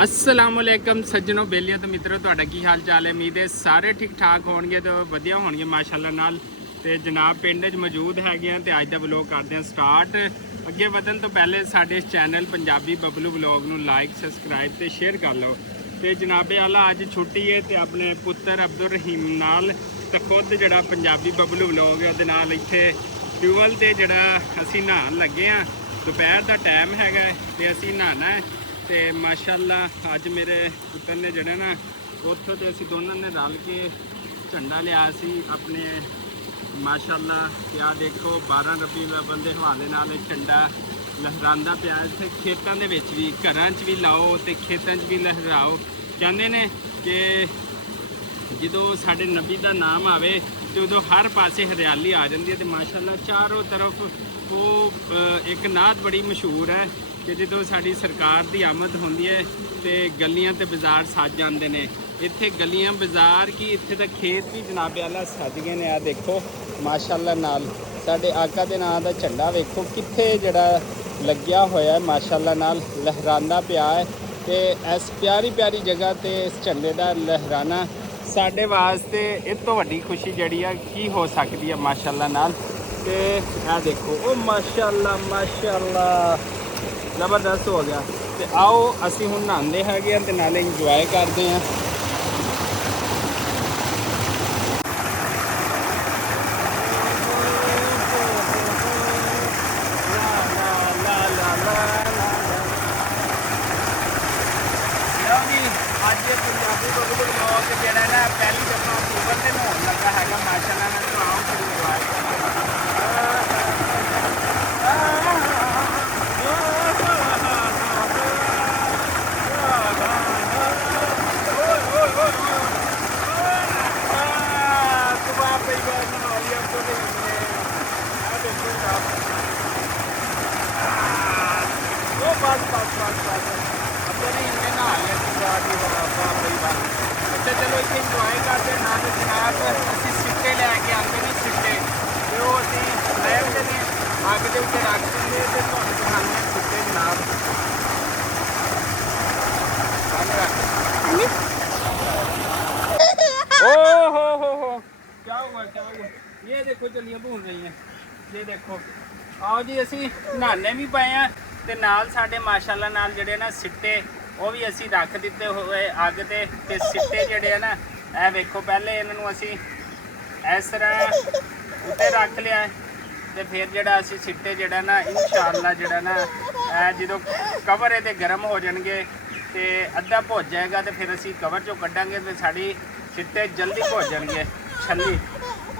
अस्सलामुअलैकुम सज्जनों बेलिया तो मित्रों ਤੁਹਾਡਾ ਕੀ ਹਾਲ ਚਾਲ ਹੈ। ਉਮੀਦ ਹੈ ਸਾਰੇ ਠੀਕ ਠਾਕ ਹੋਣਗੇ ਤੇ ਵਧੀਆ ਹੋਣਗੇ ਮਾਸ਼ਾਅੱਲਾ ਨਾਲ। ਤੇ ਜਨਾਬ ਪਿੰਡ 'ਚ ਮੌਜੂਦ ਹੈਗੇ ਆ ਤੇ ਅੱਜ ਦਾ ਵਲੌਗ ਕਰਦੇ ਆ ਸਟਾਰਟ। ਅੱਗੇ ਵਧਣ ਤੋਂ ਪਹਿਲੇ ਸਾਡੇ ਇਸ ਚੈਨਲ ਪੰਜਾਬੀ ਬਬਲੂ ਵਲੌਗ ਨੂੰ ਲਾਈਕ ਸਬਸਕ੍ਰਾਈਬ ਤੇ ਸ਼ੇਅਰ ਕਰ ਲਓ। ਤੇ ਜਨਾਬੇ ਆਲਾ ਅੱਜ ਛੁੱਟੀ ਹੈ ਤੇ ਆਪਣੇ ਪੁੱਤਰ ਅਬਦੁਲ ਰਹੀਮ ਨਾਲ ਤੇ ਖੁਦ ਜਿਹੜਾ ਪੰਜਾਬੀ ਬਬਲੂ ਵਲੌਗ ਹੈ ਉਹਦੇ ਨਾਲ ਇੱਥੇ ਟਿਊਬਲ ਤੇ ਜਿਹੜਾ ਅਸੀਂ ਨਹਾਉਣ ਲੱਗੇ ਆ। ਦੁਪਹਿਰ ਦਾ ਟਾਈਮ ਹੈਗਾ ਤੇ ਅਸੀਂ ਨਹਾਉਣਾ ਹੈ। ਤੇ ਮਾਸ਼ਾਅੱਲਾ ਅੱਜ ਮੇਰੇ ਪੁੱਤਰ ਨੇ ਜਿਹੜਾ ਨਾ ਉੱਥੋਂ ਤੇ ਅਸੀਂ ਦੋਨਾਂ ਨੇ ਰਲ ਕੇ ਝੰਡਾ ਲਿਆ ਸੀ ਆਪਣੇ ਮਾਸ਼ਾਅੱਲਾ। ਕਿਆ ਦੇਖੋ 12 ਰਬੀ ਅਵਲ ਦੇ ਹਵਾਲੇ ਨਾਲ ਇਹ ਝੰਡਾ ਲਹਿਰਾਉਂਦਾ ਪਿਆ। ਇੱਥੇ ਖੇਤਾਂ ਦੇ ਵਿੱਚ ਵੀ ਘਰਾਂ 'ਚ ਵੀ ਲਾਓ ਤੇ ਖੇਤਾਂ 'ਚ ਵੀ ਲਹਿਰਾਓ। ਕਹਿੰਦੇ ਨੇ ਕਿ ਜਦੋਂ ਸਾਡੇ ਨਬੀ ਦਾ ਨਾਮ ਆਵੇ ਤੇ ਉਦੋਂ ਹਰ ਪਾਸੇ ਹਰਿਆਲੀ ਆ ਜਾਂਦੀ ਹੈ। ਤੇ ਮਾਸ਼ਾਅੱਲਾ ਚਾਰੋਂ ਤਰਫ ਉਹ ਇੱਕ ਨਾਤ ਬੜੀ ਮਸ਼ਹੂਰ ਹੈ ਕਿ ਜਦੋਂ ਸਾਡੀ ਸਰਕਾਰ ਦੀ ਆਮਦ ਹੁੰਦੀ ਹੈ ਤੇ ਗਲੀਆਂ ਤੇ ਬਾਜ਼ਾਰ ਸੱਜ ਜਾਂਦੇ ਨੇ। ਇੱਥੇ ਗਲੀਆਂ ਬਾਜ਼ਾਰ ਕੀ ਇੱਥੇ ਤਾਂ ਖੇਤ ਵੀ ਜਨਾਬੇ ਆਲਾ ਸੱਜ ਗਏ ਨੇ। ਆ ਦੇਖੋ ਮਾਸ਼ਾਅੱਲਾ ਨਾਲ ਸਾਡੇ ਆਕਾ ਦੇ ਨਾਂ ਦਾ ਝੰਡਾ ਵੇਖੋ ਕਿੱਥੇ ਜਿਹੜਾ ਲੱਗਿਆ ਹੋਇਆ ਹੈ ਮਾਸ਼ਾਅੱਲਾ ਨਾਲ ਲਹਿਰਾਉਂਦਾ ਪਿਆ ਹੈ। ਤੇ ਇਸ ਪਿਆਰੀ ਪਿਆਰੀ ਜਗ੍ਹਾ ਤੇ ਇਸ ਝੰਡੇ ਦਾ ਲਹਿਰਾਣਾ ਸਾਡੇ ਵਾਸਤੇ ਇਹ ਤੋਂ ਵੱਡੀ ਖੁਸ਼ੀ ਜਿਹੜੀ ਆ ਕੀ ਹੋ ਸਕਦੀ ਹੈ ਮਾਸ਼ਾਅੱਲਾ ਨਾਲ। ਤੇ ਇਹ ਦੇਖੋ ਉਹ ਮਾਸ਼ਾਅੱਲਾ ਮਾਸ਼ਾਅੱਲਾ ਜ਼ਬਰਦਸਤ ਹੋ ਗਿਆ। ਤੇ ਆਓ ਅਸੀਂ ਹੁਣ ਨਹਾਉਂਦੇ ਹੈਗੇ ਆ ਤੇ ਨਾਲੇ ਇੰਜੋਏ ਕਰਦੇ ਆ। ਅੱਜ ਪੰਜਾਬੀ ਬਬਲੂ ਵਲੌਗ ਜਿਹੜਾ ਨਾ ਪਹਿਲੀ ਦਫਾ ਅਕਤੂਬਰ ਤੇ ਨਹਾਉਣ ਲੱਗਾ ਹੈਗਾ ਮਾਸ਼ਾਅੱਲਾ ਨਾਲ। ਤਾਂ ਆਓ ਫਿਰ ਇੰਜੋਏ अच्छा चलो इतने इंजॉय करते नाल जनाब असी सिट्टे लैके आते ने सिट्टे तो असी लैके ने अग के उत्ते रख देंगे तो तुहानूं दिखाने सिट्टे जनाब। ओ हो क्या हुआ क्या हुआ। ये देखो चलिए भून रही हैं। ये देखो आओ जी असी नहाने भी पाए हैं ते नाल साडे माशाअल्लाह नाल जिहड़े ना सिट्टे ਉਹ ਵੀ ਅਸੀਂ ਰੱਖ ਦਿੱਤੇ ਹੋਏ ਅੱਗ ਤੇ ਸਿੱਟੇ ਜਿਹੜੇ ਆ ਨਾ ਇਹ ਵੇਖੋ ਪਹਿਲੇ ਇਹਨਾਂ ਨੂੰ ਅਸੀਂ ਇਸ ਤਰ੍ਹਾਂ ਉੱਤੇ ਰੱਖ ਲਿਆ ਤੇ ਫਿਰ ਜਿਹੜਾ ਅਸੀਂ ਸਿੱਟੇ ਜਿਹੜਾ ਨਾ ਇਨਸ਼ਾਅੱਲਾ ਜਿਹੜਾ ਨਾ ਜਦੋਂ ਕਵਰ ਇਹਦੇ ਗਰਮ ਹੋ ਜਾਣਗੇ ਤੇ ਅੱਧਾ ਭੁੱਜ ਜਾਏਗਾ ਤੇ ਫਿਰ ਅਸੀਂ ਕਵਰ ਚੋਂ ਕੱਢਾਂਗੇ ਤੇ ਸਾਡੀ ਸਿੱਟੇ ਜਲਦੀ ਭੁੱਜ ਜਾਣਗੇ ਛੱਲੀ।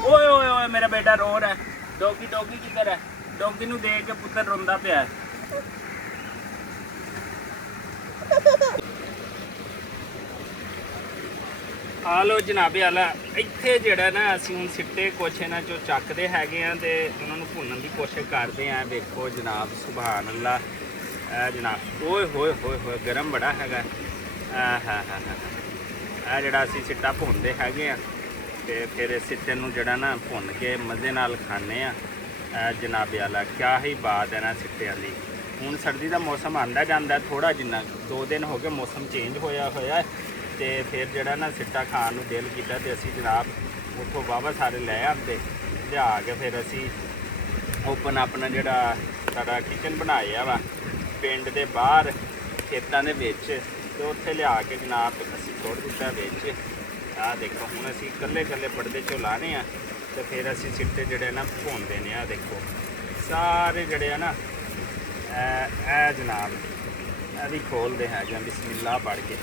ਓਏ ਓਏ ਓਏ ਮੇਰਾ ਬੇਟਾ ਰੋ ਰਿਹਾ। ਡੋਗੀ ਡੋਗੀ ਕਿੱਧਰ ਹੈ। ਡੋਗੀ ਨੂੰ ਦੇਖ ਕੇ ਪੁੱਤਰ ਰੋਂਦਾ ਪਿਆ। ਆ ਲੋ ਜਨਾਬੇ ਆਲਾ ਇੱਥੇ ਜਿਹੜਾ ਨਾ ਅਸੀਂ ਹੁਣ ਸਿੱਟੇ ਕੁਛ ਇਹਨਾਂ ਚੋਂ ਚੱਕਦੇ ਹੈਗੇ ਆ ਤੇ ਉਹਨਾਂ ਨੂੰ ਭੁੰਨਣ ਦੀ ਕੋਸ਼ਿਸ਼ ਕਰਦੇ ਆ। ਵੇਖੋ ਜਨਾਬ ਸੁਭਾਨ ਅੱਲਾ ਜਨਾਬ ਓਏ ਹੋਏ ਹੋਏ ਹੋਏ ਗਰਮ ਬੜਾ ਹੈਗਾ। ਆ ਜਿਹੜਾ ਅਸੀਂ ਸਿੱਟਾ ਭੁੰਨਦੇ ਹੈਗੇ ਆ ਤੇ ਫਿਰ ਇਸ ਸਿੱਟੇ ਨੂੰ ਜਿਹੜਾ ਨਾ ਭੁੰਨ ਕੇ ਮਜ਼ੇ ਨਾਲ ਖਾਂਦੇ ਆ। ਜਨਾਬੇ ਆਲਾ ਕਿਆ ਹੀ ਬਾਤ ਹੈ ਨਾ ਸਿੱਟਿਆਂ ਦੀ। ਹੁਣ ਸਰਦੀ ਦਾ ਮੌਸਮ ਆਉਂਦਾ ਜਾਂਦਾ ਥੋੜ੍ਹਾ ਜਿੰਨਾ 2 ਦਿਨ ਹੋ ਗਏ ਮੌਸਮ ਚੇਂਜ ਹੋਇਆ ਤੇ ਫਿਰ ਜਿਹੜਾ ਨਾ ਸਿੱਟਾ ਖਾਣ ਨੂੰ ਦਿਲ ਕੀਤਾ ਤੇ ਅਸੀਂ ਜਨਾਬ ਉੱਥੋਂ ਵਾਹਵਾ ਸਾਰੇ ਲੈ ਆਉਂਦੇ ਲਿਆ ਕੇ ਫਿਰ ਅਸੀਂ ਓਪਨ ਆਪਣਾ ਜਿਹੜਾ ਸਾਡਾ ਕਿਚਨ ਬਣਾਇਆ ਵਾ ਪਿੰਡ ਦੇ ਬਾਹਰ ਖੇਤਾਂ ਦੇ ਵਿੱਚ ਤੇ ਉੱਥੇ ਲਿਆ ਕੇ ਜਨਾਬ ਅਸੀਂ ਸੁੱਟ ਦਿੱਤਾ ਵਿੱਚ। ਆਹ ਦੇਖੋ ਹੁਣ ਅਸੀਂ ਇਕੱਲੇ ਇਕੱਲੇ ਪਰਦੇ 'ਚੋਂ ਲਾਣੇ ਆ ਤੇ ਫਿਰ ਅਸੀਂ ਸਿੱਟੇ ਜਿਹੜੇ ਨਾ ਭੁੰਨਦੇ ਨੇ। ਆ ਦੇਖੋ ਸਾਰੇ ਜਿਹੜੇ ਆ ਨਾ ਇਹ ਜਨਾਬ ਇਹ ਵੀ ਖੋਲਦੇ ਹੈਗੇ ਬਿਸਮਿਲ੍ਲਾ ਪੜ੍ਹ ਕੇ।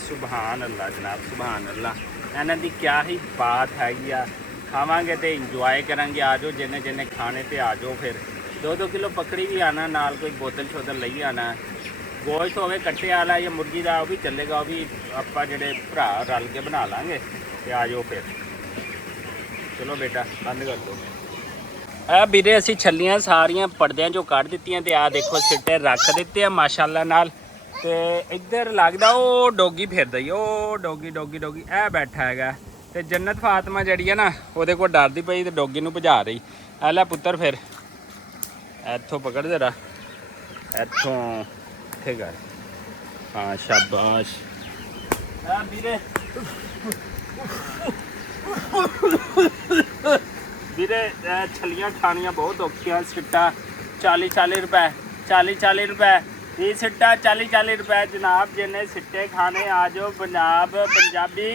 ਸੁਭਾਨ ਅੱਲਾ ਜਨਾਬ ਸੁਭਾਨ ਅੱਲਾ। ਇਹਨਾਂ ਦੀ ਕਿਆ ਹੀ ਬਾਤ ਹੈਗੀ ਆ। ਖਾਵਾਂਗੇ ਤੇ ਇੰਜੋਏ ਕਰਾਂਗੇ। ਆ ਜਾਓ ਜਿੰਨੇ ਜਿੰਨੇ ਖਾਣੇ ਤੇ ਆ ਜਾਓ। ਫਿਰ 2-2 ਕਿਲੋ ਪਕੜੀ ਵੀ ਆਣਾ ਨਾਲ ਕੋਈ ਬੋਤਲ ਸ਼ੋਤਲ ਲਈ ਆਣਾ। ਗੋਸ਼ਤ ਹੋਵੇ ਕੱਟੇ ਵਾਲਾ ਜਾਂ ਮੁਰਗੀ ਦਾ ਉਹ ਵੀ ਚੱਲੇਗਾ। ਉਹ ਵੀ ਆਪਾਂ ਜਿਹੜੇ ਭਰਾ ਰਲ ਕੇ ਬਣਾ ਲਾਂਗੇ ਤੇ ਆ ਜਾਓ ਫਿਰ। ਚਲੋ ਬੇਟਾ ਬੰਦ ਕਰ ਦਿਓ। ਆ ਵੀਰੇ ਅਸੀਂ ਛੱਲੀਆਂ ਸਾਰੀਆਂ ਪਰਦਿਆਂ 'ਚੋਂ ਕੱਢ ਦਿੱਤੀਆਂ ਤੇ ਆ ਦੇਖੋ ਸਿੱਟੇ ਰੱਖ ਦਿੱਤੇ ਆ ਮਾਸ਼ਾਅੱਲਾ ਨਾਲ। ਤੇ ਇੱਧਰ ਲੱਗਦਾ ਉਹ ਡੋਗੀ ਫਿਰਦਾ ਹੀ। ਉਹ ਡੋਗੀ ਡੋਗੀ ਡੋਗੀ ਇਹ ਬੈਠਾ ਹੈਗਾ ਤੇ ਜੰਨਤ ਫਾਤਮਾ ਜਿਹੜੀ ਹੈ ਨਾ ਉਹਦੇ ਕੋਲ ਡਰਦੀ ਪਈ ਤੇ ਡੋਗੀ ਨੂੰ ਭਜਾ ਰਹੀ। ਆ ਲੈ ਪੁੱਤਰ ਫਿਰ ਇੱਥੋਂ ਪਕੜ ਜਰਾ ਇੱਥੋਂ ਇੱਥੇ ਕਰ ਹਾਂ ਸ਼ਾਬਾਸ਼ ਆ ਵੀਰੇ ਵੀਰੇ ਛਲੀਆਂ ਖਾਣੀਆਂ ਬਹੁਤ ਔਖੀਆਂ ਸਿੱਟਾ 40 रुपए 40 रुपए ये सिट्टा 40 रुपए जनाब जिन्हें सिट्टे खाने आ जाओ पंजाबी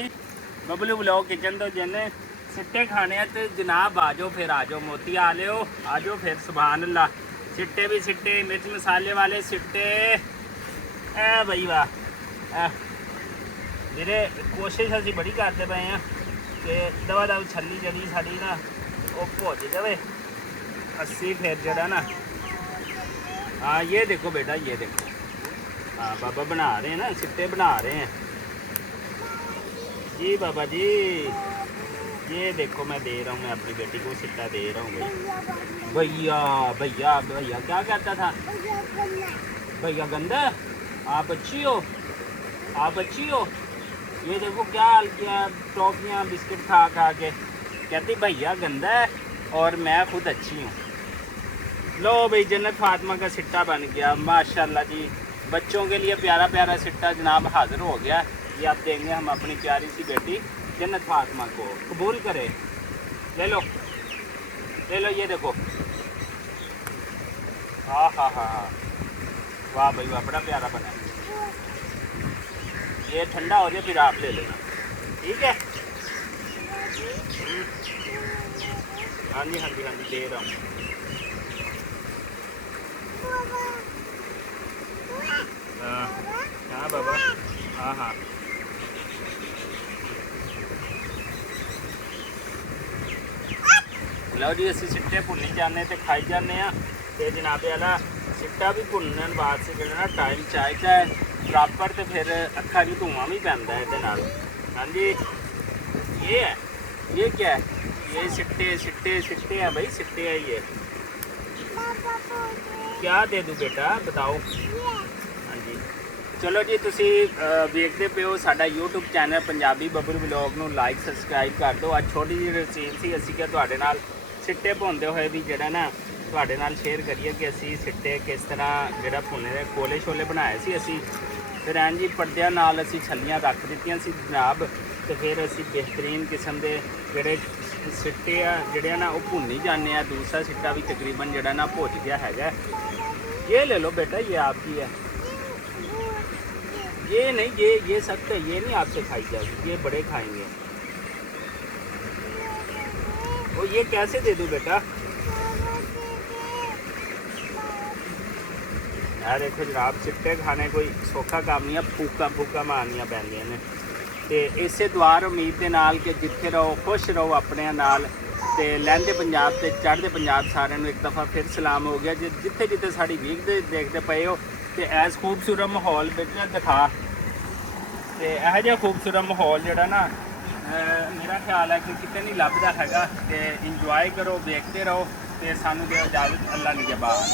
बबलू ब्लॉग किचन तो जिन्हें सिट्टे खाने हैं तो जनाब आ जाओ फिर आ जाओ मोती आ लियो आ जाओ फिर सुभान अल्लाह सिट्टे भी सिट्टे मिर्च मसाले वाले सिट्टे ए बई वाह मेरे कोशिश असी बड़ी करते पे हैं कि दवा दव छली जली साड़ी ना वो भुज जाए अस्सी फिर जरा ना हाँ ये देखो बेटा ये देखो हाँ बाबा बना रहे हैं ना सिट्टे बना रहे हैं जी बाबा जी ये देखो मैं दे रहा हूँ मैं अपनी बेटी को सिट्टा दे रहा हूँ भैया भैया भैया क्या कहता था भैया गंदा आप अच्छी हो आप अच्छी हो ये देखो क्या हाल किया टॉफियाँ बिस्किट खा खा के कहती भैया गंदा है और मैं खुद अच्छी हूँ लो भाई जन्नत फातिमा का सिट्टा बन गया माशाल्लाह जी बच्चों के लिए प्यारा प्यारा सिट्टा जनाब हाजिर हो गया ये आप देंगे हम अपनी प्यारी सी बेटी जन्नत फातिमा को कबूल करें ले लो ये देखो हाँ हाँ हाँ हाँ वाह भाई वाह बड़ा प्यारा बना ये ठंडा हो जाए फिर आप ले लेना ठीक है हाँ जी हाँ जी हाँ जी दे रहा हूँ हाँ बाबा हाँ हाँ लो जी असी सिट्टे भुनी जाने तो खाई जाने तो जनाबे वाला सिट्टा भी भुनने बाद से जो टाइम चाहिए है प्रॉपर तो फिर अखा जी धुआं भी पैंदा है हाँ जी ये है ये क्या है ये सिट्टे सिट्टे सिट्टे हैं भाई सिट्टे है ये क्या दे दूँ बेटा बताओ हाँ जी चलो जी तुसी देखते पे हो साडा YouTube channel Punjabi Bablu blog ਨੂੰ ਲਾਈਕ ਸਬਸਕ੍ਰਾਈਬ ਕਰ ਦਿਓ ਅੱਜ ਛੋਟੀ ਜਿਹੀ ਰਸੀਨ ਸੀ ਅਸੀਂ ਕਿ ਤੁਹਾਡੇ ਨਾਲ ਸਿੱਟੇ ਭੁੰਨਦੇ ਹੋਏ ਵੀ ਜਿਹੜਾ ਨਾ ਤੁਹਾਡੇ ਨਾਲ ਸ਼ੇਅਰ ਕਰੀਏ ਕਿ ਅਸੀਂ ਸਿੱਟੇ ਕਿਸ ਤਰ੍ਹਾਂ ਜਿਹੜਾ ਭੁੰਨੇ ਦੇ ਕੋਲੇ ਛੋਲੇ ਬਣਾਏ ਸੀ ਅਸੀਂ ਫਿਰ ਐਂ ਜੀ ਪਰਦਿਆਂ ਨਾਲ ਅਸੀਂ ਛੱਲੀਆਂ ਰੱਖ ਦਿੱਤੀਆਂ ਸੀ ਜਨਾਬ ਤੇ ਫਿਰ ਅਸੀਂ ਬਿਹਤਰੀਨ ਕਿਸਮ ਦੇ ਜਿਹੜੇ ਸਿੱਟੇ ਆ ਜਿਹੜੇ ਨਾ ਉਹ ਭੁੰਨੀ ਜਾਂਦੇ ਆ ਦੂਸਰਾ ਸਿੱਟਾ ਵੀ ਤਕਰੀਬਨ ਜਿਹੜਾ ਨਾ ਭੁੱਜ ਗਿਆ ਹੈਗਾ ਇਹ ਲੈ ਲਓ ਬੇਟਾ ਇਹ आपकी है ये नहीं ये सख्त है ये नहीं आपसे खाई जाएगी ये बड़े खाएंगे वो ये कैसे दे दूँ बेटा यार देखो जनाब सिट्टे खाने कोई सौखा काम नहीं है फूका फूका मारनिया पैंदियां ने ते इसे दुआर उम्मीद के नाल कि जिथे रहो खुश रहो अपने नाल ते लहंदे पंजाब ते चढ़दे पंजाब सारिਆਂ ਨੂੰ एक दफ़ा फिर सलाम हो गया जिथे जिथे साड़ी वीक देखते पे हो ਤੇ ਐਸ ਖੂਬਸੂਰਤ ਮਾਹੌਲ ਵਿੱਚ ਦਿਖਾ ਤੇ ਇਹੋ ਜਿਹਾ ਖੂਬਸੂਰਤ ਮਾਹੌਲ ਜਿਹੜਾ ਨਾ ਮੇਰਾ ਖਿਆਲ ਹੈ ਕਿ ਕਿਤੇ ਨਹੀਂ ਲੱਭਦਾ ਹੈਗਾ ਤੇ ਇੰਜੋਏ ਕਰੋ ਵੇਖਦੇ ਰਹੋ ਤੇ ਸਾਨੂੰ ਦਿਓ ਇਜਾਜ਼ਤ ਅੱਲਾ ਨਿਗਹਿਬਾਨ